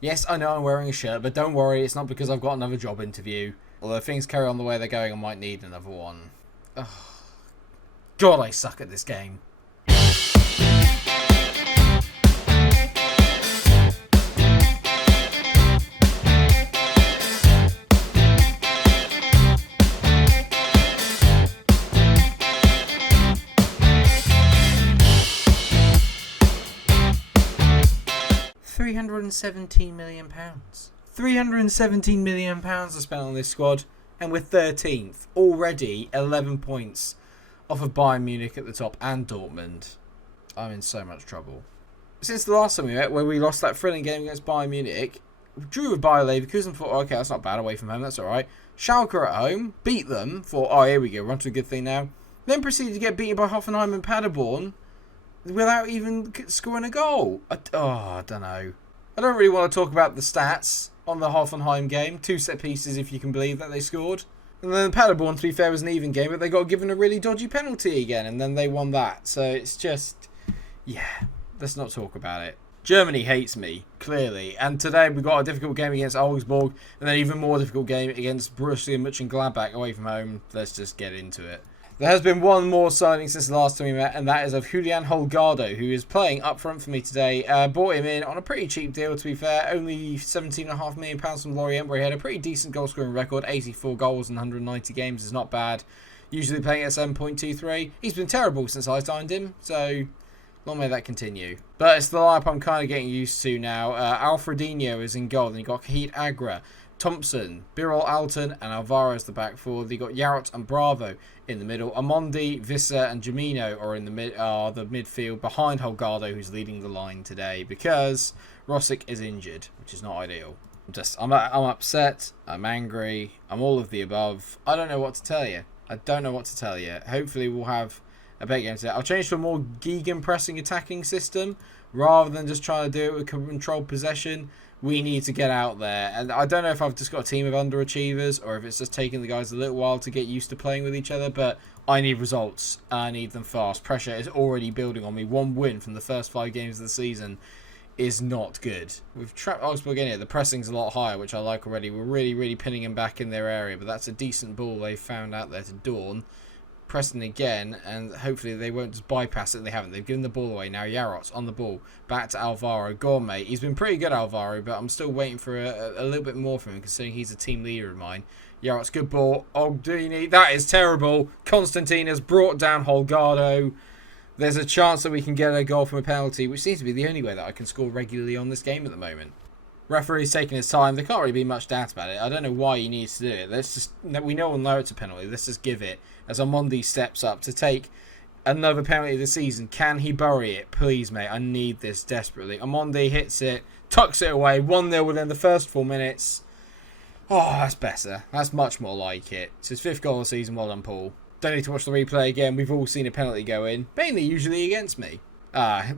Yes, I know I'm wearing a shirt, but don't worry, it's not because I've got another job interview. Although if things carry on the way they're going, I might need another one. Ugh. God, I suck at this game. 317 million pounds. 317 million pounds are spent on this squad, and we're 13th, already 11 points off of Bayern Munich at the top and Dortmund. I'm in so much trouble. Since the last time we met, where we lost that thrilling game against Bayern Munich, drew with Bayer Leverkusen, thought, okay, that's not bad, away from home, that's alright. Schalke at home, beat them, thought, oh, here we go, we're on to a good thing now. Then proceeded to get beaten by Hoffenheim and Paderborn without even scoring a goal. I don't know. I don't really want to talk about the stats on the Hoffenheim game. 2 set pieces, if you can believe that they scored. And then Paderborn, to be fair, was an even game, but they got given a really dodgy penalty again, and then they won that. So it's just, yeah, let's not talk about it. Germany hates me, clearly. And today we got a difficult game against Augsburg, and then an even more difficult game against Borussia Mönchengladbach away from home. Let's just get into it. There has been one more signing since the last time we met, and that is of Julian Holgado, who is playing up front for me today. Bought him in on a pretty cheap deal, to be fair. Only £17.5 million from Lorient, where he had a pretty decent goal-scoring record. 84 goals in 190 games is not bad. Usually playing at 7.23. He's been terrible since I signed him, so long may that continue. But it's the lineup I'm kind of getting used to now. Alfredinho is in goal, and you got Kahit Agra, Thompson, Birol Alton, and Alvaro as the back four. They got Yarot and Bravo in the middle. Amondi, Visser, and Jamino are in the midfield behind Holgado, who's leading the line today because Rosic is injured, which is not ideal. I'm upset. I'm angry. I'm all of the above. I don't know what to tell you. Hopefully we'll have a better game today. I'll change to a more gegenpressing attacking system rather than just trying to do it with controlled possession. We need to get out there. And I don't know if I've just got a team of underachievers or if it's just taking the guys a little while to get used to playing with each other. But I need results. I need them fast. Pressure is already building on me. 1 win from the first 5 games of the season is not good. We've trapped Augsburg in here. The pressing's a lot higher, which I like already. We're really, really pinning them back in their area. But that's a decent ball they found out there to Dawn. Pressing again, and hopefully they won't just bypass it. They haven't. They've given the ball away. Now Yarot's on the ball. Back to Alvaro. Gourmet. He's been pretty good, Alvaro, but I'm still waiting for a little bit more from him, considering he's a team leader of mine. Yarot's good ball. Ogdini. That is terrible. Constantine has brought down Holgado. There's a chance that we can get a goal from a penalty, which seems to be the only way that I can score regularly on this game at the moment. Referee's taking his time. There can't really be much doubt about it. I don't know why he needs to do it. We know it's a penalty. Let's just give it as Amondi steps up to take another penalty of the season. Can he bury it? Please, mate. I need this desperately. Amondi hits it, tucks it away. 1-0 within the first 4 minutes. Oh, that's better. That's much more like it. It's his 5th goal of the season. Well done, Paul. Don't need to watch the replay again. We've all seen a penalty go in. Mainly usually against me.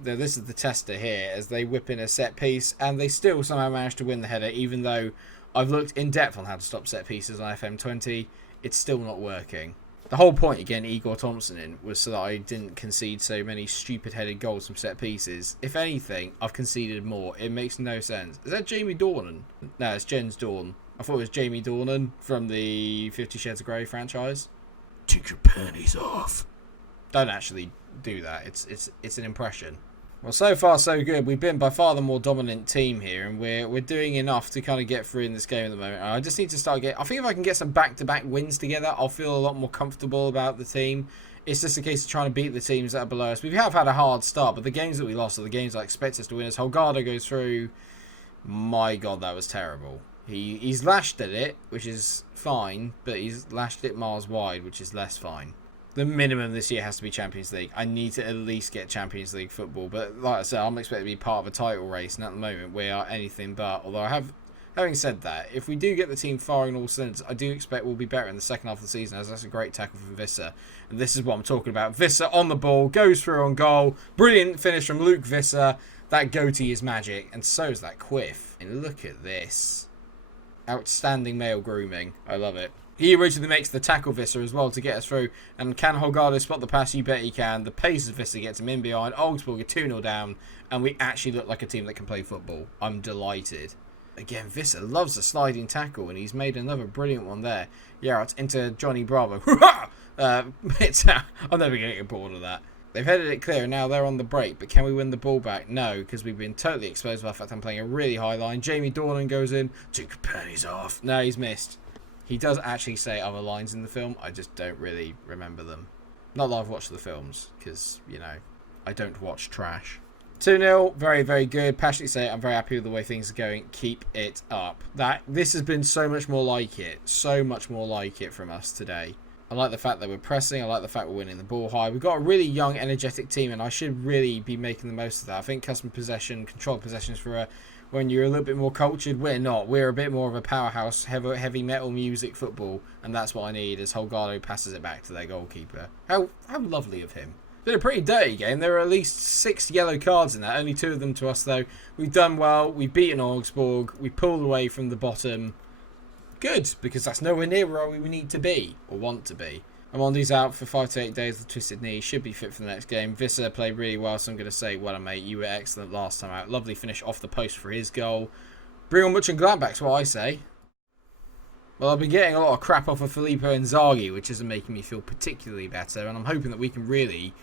This is the tester here as they whip in a set piece, and they still somehow manage to win the header, even though I've looked in depth on how to stop set pieces on FM20. It's still not working. The whole point, again, Igor Thompson in, was so that I didn't concede so many stupid headed goals from set pieces. If anything, I've conceded more. It makes no sense. Is that Jamie Dornan? No, it's Jens Dorn. I thought it was Jamie Dornan from the 50 Shades of Grey franchise. Take your panties off. Don't actually do that. It's an impression. Well, so far so good. We've been by far the more dominant team here, and we're doing enough to kind of get through in this game at the moment. I just need to start I think if I can get some back-to-back wins together, I'll feel a lot more comfortable about the team. It's just a case of trying to beat the teams that are below us. We have had a hard start, but the games that we lost are the games I expect us to win. As Holgado goes through, my God, that was terrible. He's lashed at it, which is fine, but he's lashed it miles wide, which is less fine. The minimum this year has to be Champions League. I need to at least get Champions League football. But like I said, I'm expected to be part of a title race. And at the moment, we are anything but. Although having said that, if we do get the team firing all cylinders, I do expect we'll be better in the second half of the season. As that's a great tackle from Visser. And this is what I'm talking about. Visser on the ball, goes through on goal. Brilliant finish from Luke Visser. That goatee is magic. And so is that quiff. And look at this. Outstanding male grooming. I love it. He originally makes the tackle Visser as well to get us through. And can Holgado spot the pass? You bet he can. The pace of Visser gets him in behind. Augsburg are 2-0 down. And we actually look like a team that can play football. I'm delighted. Again, Visser loves a sliding tackle, and he's made another brilliant one there. Yarats into Johnny Bravo. I'm never going to get bored of that. They've headed it clear, and now they're on the break. But can we win the ball back? No, because we've been totally exposed by the fact I'm playing a really high line. Jamie Dornan goes in. Took your panties off. No, he's missed. He does actually say other lines in the film. I just don't really remember them. Not that I've watched the films, because, you know, I don't watch trash. 2-0, very, very good. Passionately say I'm very happy with the way things are going. Keep it up. This has been so much more like it. So much more like it from us today. I like the fact that we're pressing. I like the fact we're winning the ball high. We've got a really young, energetic team, and I should really be making the most of that. I think customer possession, controlled possessions for when you're a little bit more cultured. We're not. We're a bit more of a powerhouse, heavy metal music football, and that's what I need as Holgado passes it back to their goalkeeper. How lovely of him. Been a pretty dirty game. There are at least 6 yellow cards in that. Only 2 of them to us, though. We've done well. We've beaten Augsburg. We pulled away from the bottom. Good, because that's nowhere near where we need to be, or want to be. Amondi's out for 5 to 8 days with a twisted knee. Should be fit for the next game. Visser played really well, so I'm going to say, well, mate, you were excellent last time out. Lovely finish off the post for his goal. Bring on Munch and Gladbach's what I say. Well, I've been getting a lot of crap off of Filippo Inzaghi, which isn't making me feel particularly better, and I'm hoping that we can really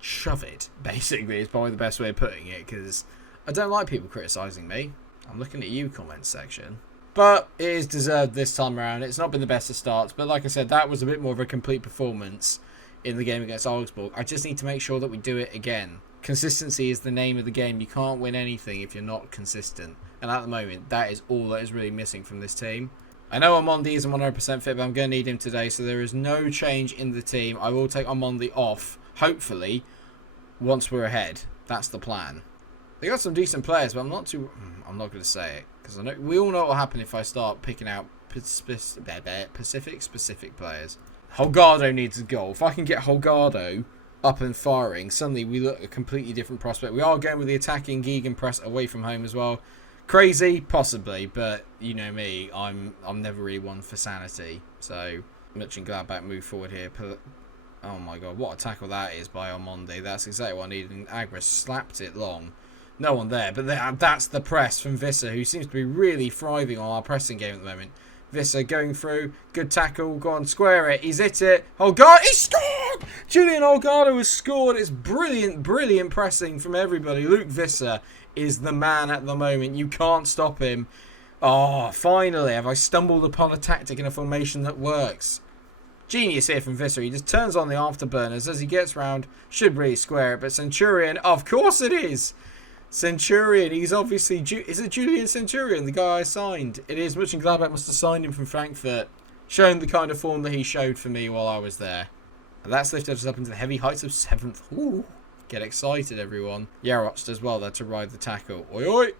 shove it, basically, is probably the best way of putting it, because I don't like people criticising me. I'm looking at you, comments section. But it is deserved this time around. It's not been the best of starts, but like I said, that was a bit more of a complete performance in the game against Augsburg. I just need to make sure that we do it again. Consistency is the name of the game. You can't win anything if you're not consistent. And at the moment, that is all that is really missing from this team. I know Amondi isn't 100% fit, but I'm going to need him today, so there is no change in the team. I will take Amondi off, hopefully, once we're ahead. That's the plan. They got some decent players, but I'm not going to say it, because I know we all know what will happen if I start picking out specific players. Holgado needs a goal. If I can get Holgado up and firing, suddenly we look a completely different prospect. We are going with the attacking gegenpress away from home as well. Crazy, possibly, but you know me, I'm never really one for sanity. So Munch and Gladbach move forward here. Oh my god, what a tackle that is by Omondi. That's exactly what I needed. And Agra slapped it long. No one there, but that's the press from Visser, who seems to be really thriving on our pressing game at the moment. Visser going through, good tackle, go on, square it, he's hit it. Holgado, he scored! Julian Holgado has scored. It's brilliant pressing from everybody. Luke Visser is the man at the moment. You can't stop him. Oh, finally, have I stumbled upon a tactic and a formation that works. Genius here from Visser. He just turns on the afterburners as he gets round. Should really square it, but Centurion, of course it is. Centurion, he's obviously... Is it Julian Centurion, the guy I signed? It is. Munch and Gladbach must have signed him from Frankfurt. Showing the kind of form that he showed for me while I was there. And that's lifted us up into the heavy heights of 7th. Ooh, get excited, everyone. Yaroch does well there to ride the tackle. Oi, oi.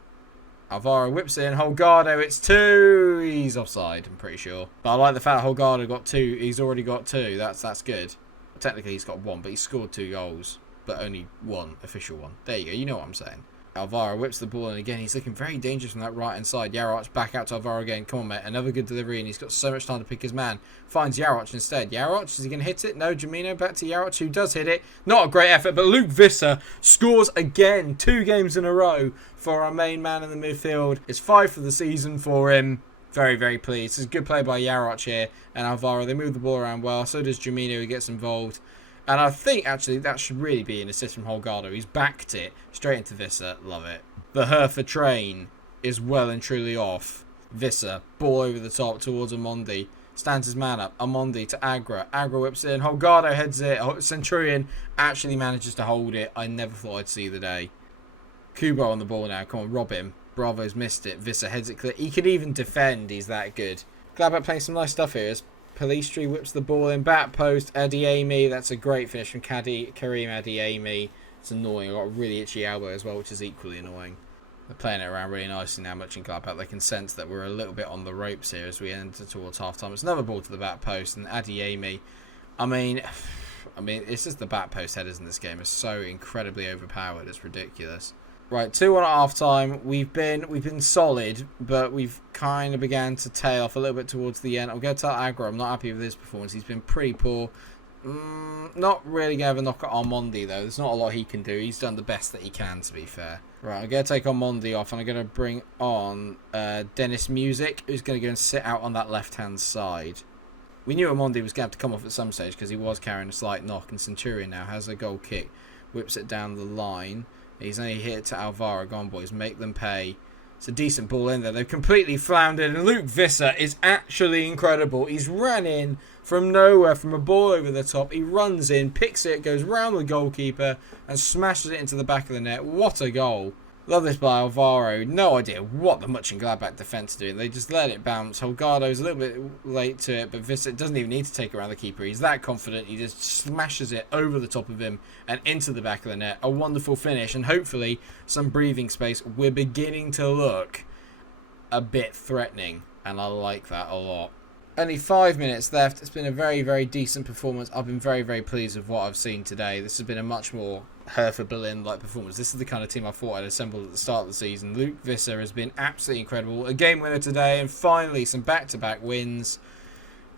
Alvaro whips in. Holgado, it's 2. He's offside, I'm pretty sure. But I like the fact Holgado got 2. He's already got 2. That's good. Technically, he's got 1, but he scored 2 goals. But only 1 official one. There you go. You know what I'm saying. Alvaro whips the ball, and again, he's looking very dangerous from that right-hand side. Yaroch back out to Alvaro again. Come on, mate. Another good delivery, and he's got so much time to pick his man. Finds Yaroch instead. Yaroch, is he going to hit it? No, Jamino back to Yaroch, who does hit it. Not a great effort, but Luke Visser scores again. 2 games in a row for our main man in the midfield. It's 5 for the season for him. Very, very pleased. It's a good play by Yaroch here, and Alvaro. They move the ball around well. So does Jamino, who gets involved. And I think, actually, that should really be an assist from Holgado. He's backed it straight into Visser. Love it. The Hertha train is well and truly off. Visser, ball over the top towards Amondi. Stands his man up. Amondi to Agra. Agra whips in. Holgado heads it. Centurion actually manages to hold it. I never thought I'd see the day. Kubo on the ball now. Come on, rob him. Bravo's missed it. Visser heads it clear. He can even defend. He's that good. Gladbach playing some nice stuff here. Palistri whips the ball in, back post, Adiemi. That's a great finish from Karim Adiemi. It's annoying. I got a really itchy elbow as well, which is equally annoying. They're playing it around really nicely now, Munch and Gladbach. They can sense that we're a little bit on the ropes here as we enter towards half-time. It's another ball to the back post, and Adiemi. I mean, it's just the back post headers in this game are so incredibly overpowered. It's ridiculous. Right, 2-1 at half-time. We've been solid, but we've kind of began to tail off a little bit towards the end. I'm going to tell Agra I'm not happy with his performance. He's been pretty poor. Not really going to have a knock at Armondi, though. There's not a lot he can do. He's done the best that he can, to be fair. Right, I'm going to take Armondi off, and I'm going to bring on Dennis Music, who's going to go and sit out on that left-hand side. We knew Armondi was going to have to come off at some stage because he was carrying a slight knock, and Centurion now has a goal kick. Whips it down the line. He's only hit it to Alvaro. Go on, boys. Make them pay. It's a decent ball in there. They've completely floundered. And Luke Visser is actually incredible. He's ran in from nowhere, from a ball over the top. He runs in, picks it, goes round the goalkeeper, and smashes it into the back of the net. What a goal. Love this by Alvaro. No idea what the Munch and Gladbach defence are doing. They just let it bounce. Holgado's a little bit late to it, but Visser doesn't even need to take it around the keeper. He's that confident. He just smashes it over the top of him and into the back of the net. A wonderful finish, and hopefully some breathing space. We're beginning to look a bit threatening, and I like that a lot. Only 5 minutes left. It's been a very, very decent performance. I've been very, very pleased with what I've seen today. This has been a much more Hertha Berlin-like performance. This is the kind of team I thought I'd assembled at the start of the season. Luke Visser has been absolutely incredible. A game winner today, and finally some back-to-back wins.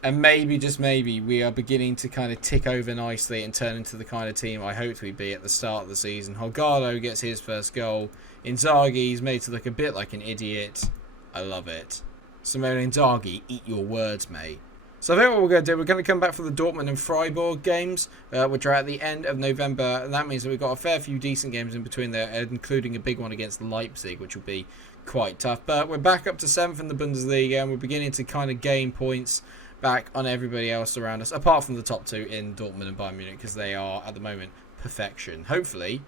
And maybe, just maybe, we are beginning to kind of tick over nicely and turn into the kind of team I hoped we'd be at the start of the season. Holgado gets his first goal. Inzaghi's made to look a bit like an idiot. I love it. Simone Inzaghi, eat your words, mate. So I think what we're going to do, we're going to come back for the Dortmund and Freiburg games, which are at the end of November. And that means that we've got a fair few decent games in between there, including a big one against Leipzig, which will be quite tough. But we're back up to 7th in the Bundesliga, and we're beginning to kind of gain points back on everybody else around us, apart from the top two in Dortmund and Bayern Munich, because they are, at the moment, perfection. Hopefully,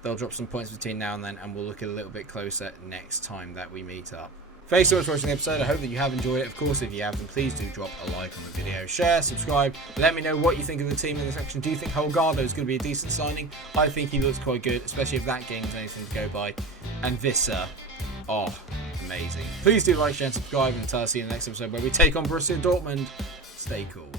they'll drop some points between now and then, and we'll look a little bit closer next time that we meet up. Thanks so much for watching the episode. I hope that you have enjoyed it. Of course, if you have, then please do drop a like on the video. Share, subscribe. Let me know what you think of the team in the section. Do you think Holgado is going to be a decent signing? I think he looks quite good, especially if that game's anything to go by. And Visser, oh, amazing. Please do like, share, and subscribe, and until I see you in the next episode where we take on Borussia Dortmund. Stay cool.